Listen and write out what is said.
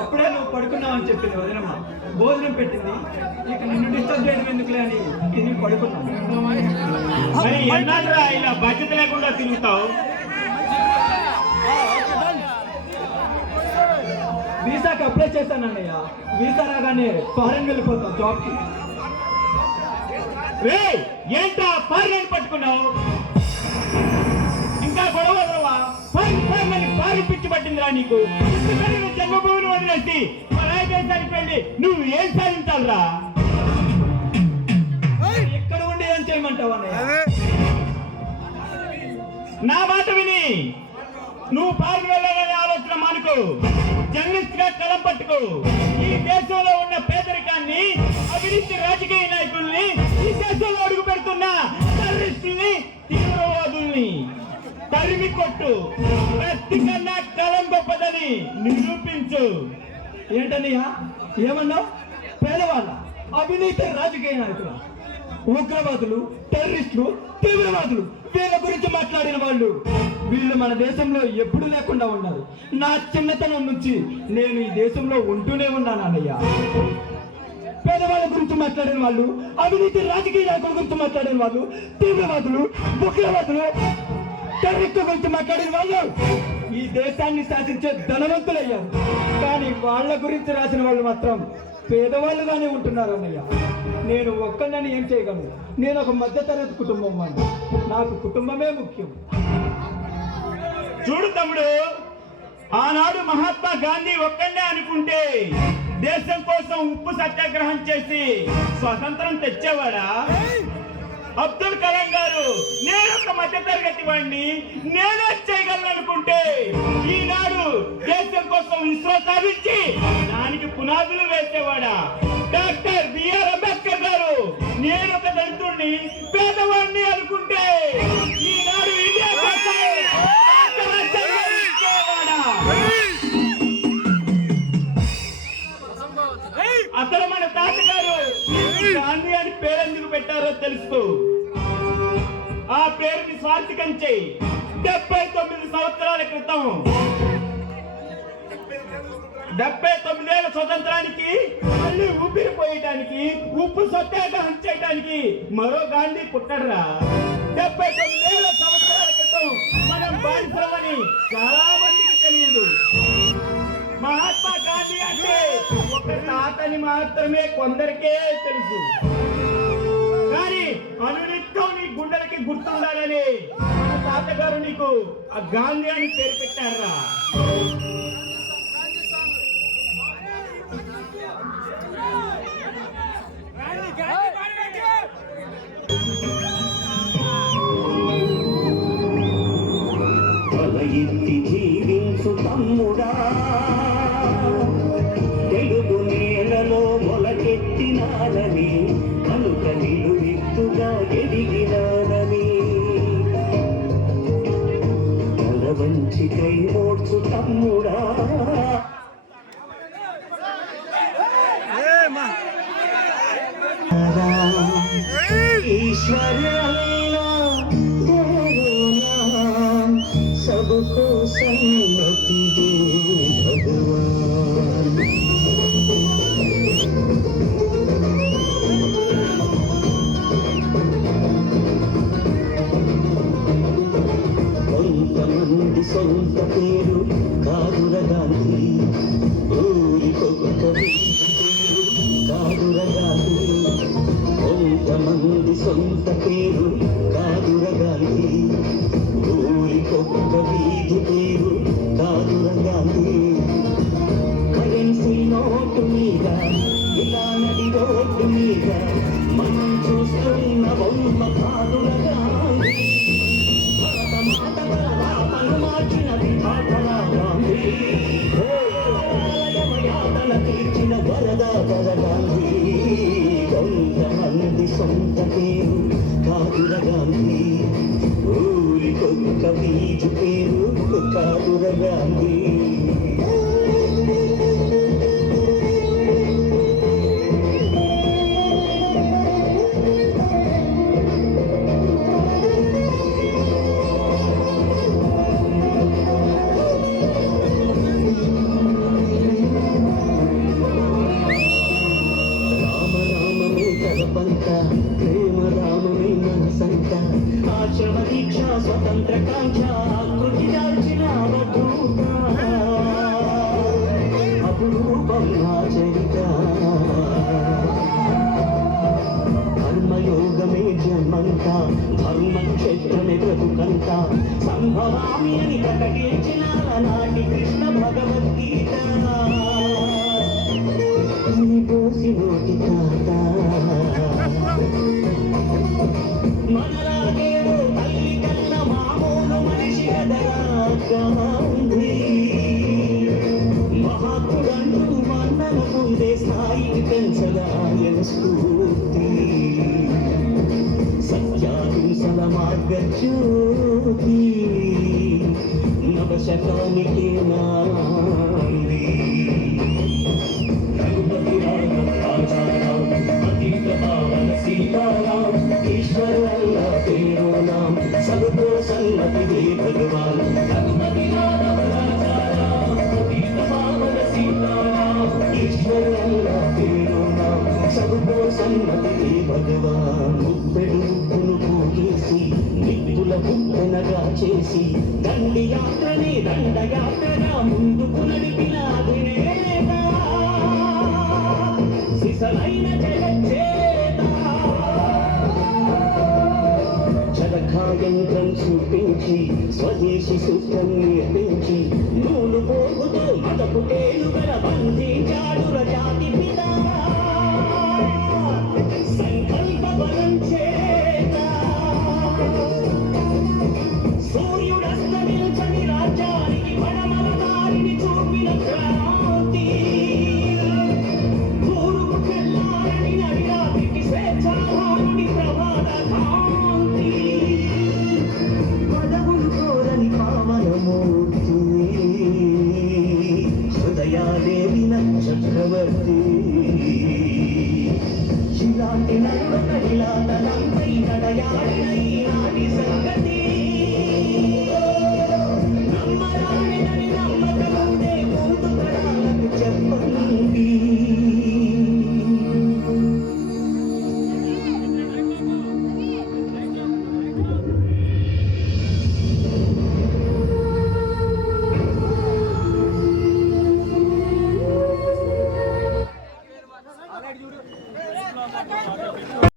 అప్పుడే నువ్వు పడుకున్నావని చెప్పింది వదినమ్మ. భోజనం పెట్టింది, ఇక నిన్ను డిస్టర్బ్ చేయడం ఎందుకులే అని నేను పడుకున్నాను. ఎన్నాళ్ళరా ఇలా బాధ్యత లేకుండా తిరుగుతావు? వీసాకి అప్లై చేశానన్నయ్య. వీసా రాగానే ఫారెన్ వెళ్ళిపోతాం జాబ్కి. ఏంటా ఫారెన్ పట్టుకున్నావు? ఇంకా గొడవ పారి పిచ్చి పట్టిందిరా నీకు. జన్మభూమిని వదిలేసి పరాయి దేశానికి వెళ్ళి నువ్వు ఏం సాధించాలరా? ఎక్కడ ఉండి ఏం చేయమంటావు అన్నయ్య? నా మాట విని నువ్వు పారిని వెళ్ళాలనే ఆలోచన మానుకో. జర్నలిస్ట్ గా కలం పట్టుకో. ఈ దేశంలో ఉన్న పేదరికాన్ని, అవినీతి రాజకీయ నాయకుల్ని, ఈ దేశంలో అడుగు పెడుతున్న టెర్రరిస్టుల్ని, తీవ్రవాదుల్ని తరిమి కొట్టు. ప్రతి కన్నా కలం గొప్పదని నిరూపించు. ఏంటన్నయ్యా ఏమన్నావు? పేదవాళ్ళ, అవినీతి రాజకీయ నాయకులు, ఉగ్రవాదులు, టెర్రరిస్టులు, తీవ్రవాదులు, వీళ్ళ గురించి మాట్లాడిన వాళ్ళు వీళ్ళు మన దేశంలో ఎప్పుడు లేకుండా ఉన్నారు. నా చిన్నతనం నుంచి నేను ఈ దేశంలో ఉంటూనే ఉన్నాను అన్నయ్య. పేదవాళ్ళ గురించి మాట్లాడిన వాళ్ళు, అవినీతి రాజకీయ నాయకుల గురించి మాట్లాడిన వాళ్ళు, తీవ్రవాదులు, ఉగ్రవాదులు, టెర్రరిస్టుల గురించి మాట్లాడిన వాళ్ళు ఈ దేశాన్ని శాసించే ధనవంతులయ్యారు. కానీ వాళ్ళ గురించి రాసిన వాళ్ళు మాత్రం పేదవాళ్ళుగానే ఉంటున్నారు అన్నయ్య. నేను ఒక్కడిని ఏం చేయగలను? నేను ఒక మధ్యతరగతి కుటుంబం వాడిని. నాకు కుటుంబమే ముఖ్యం. చూడు తమ్ముడు, ఆనాడు మహాత్మా గాంధీ ఒక్కడే అనుకుంటే దేశం కోసం ఉప్పు సత్యాగ్రహం చేసి స్వతంత్రం తెచ్చేవాడా? అబ్దుల్ కలాం గారు నేను ఒక మధ్య తరగతి వాడిని, నేనే చేయగలను అనుకుంటే ఈనాడు దేశం కోసం ఇస్రో సాధించి దానికి పునాదులు వేసేవాడా? డాక్టర్ బిఆర్ అంబేద్కర్ గారు నేను ఒక దళితుడిని, పేదవాడిని అనుకుంటే ఈనాడు ఇండియా కోసం అసలు మన తాతగారు గాంధీ అని పేరెందుకు పెట్టారో తెలుసుకో. ఆ పేరుని స్వార్థకం చేయి. 79 సంవత్సరాల క్రితం 79 ఏళ్ల స్వతంత్రానికి మళ్ళీ ఊపిరిపోయటానికి, ఉప్పు సత్యాగ్రహం చేయడానికి మరో గాంధీ పుట్టడరా. 79 ఏళ్ల సంవత్సరాల క్రితం మనం బాధిస్తామని చాలా మందికి తెలియదు. మహాత్మా గాంధీ అంటే ఒక తాతని మాత్రమే కొందరికే తెలుసు. కానీ అనునిత్యం నీ గుండెలకి గుర్తుండాలని మన తాతగారు నీకు ఆ గాంధీ అని పేరు పెట్టారా. జీవించు తమ్ముడా, తెలుగు నేలలో మొలకెత్తినానని, కనుక నిలువెత్తుగా ఎదిగినానని, తల వంచి కై మోడ్చు తమ్ముడా. ఈశ్వర सबको सम्मति दे भगवान. కొంతమంది సొంత పేరు కాదుర గాంధీ, ఊరికొక పేరు కాదుర గాంధీ. కొంతమంది సొంత పేరు కాదుర గాంధీ, ఊరికొక్క వీధి పేరు కాదుర గాంధీ. కరెన్సీ నోటు మీద, ఇలా నడి రోడ్డు మీద మనం చూస్తున్న బొమ్మ కాదుర గాంధీ. మాట పను మార్చినది కాదుర గాంధీ. యాతన తీర్చిన వరదాపర గాంధీ. కొంతమంది సొంత పేరు కాదుర గాంధీ, ఊరికొక్క వీధి పేరు కాదుర గాంధీ. గాంధీ మహాత్ముడంటూ మన్నన పొందే స్థాయికి పెంచగా ఆయన స్ఫూర్తి సత్యాహింసల మార్గజ్యోతి నవశకానికి నాంది రఘుపతి రాఘవ రాజారాం అతీత పావన సీతారాం ఈశ్వర అల్లా तेरो नाम सबको सन्मति दे भगवान रघुपति राघव राजा राम अतीत पावन सीताराम ईश्वर अल्लाह तेरो नाम सबको सन्मति दे भगवान ముప్పెడు ముప్పును పోగేసి నిప్పుల పుట్టెనగా చేసి దండి యాత్రని దండయాత్రగా ముందుకు నడిపిన అధినేత సిసలైన జగచ్చేత యంత్రం చూపించి స్వదేశీ సూత్రం నేర్పించి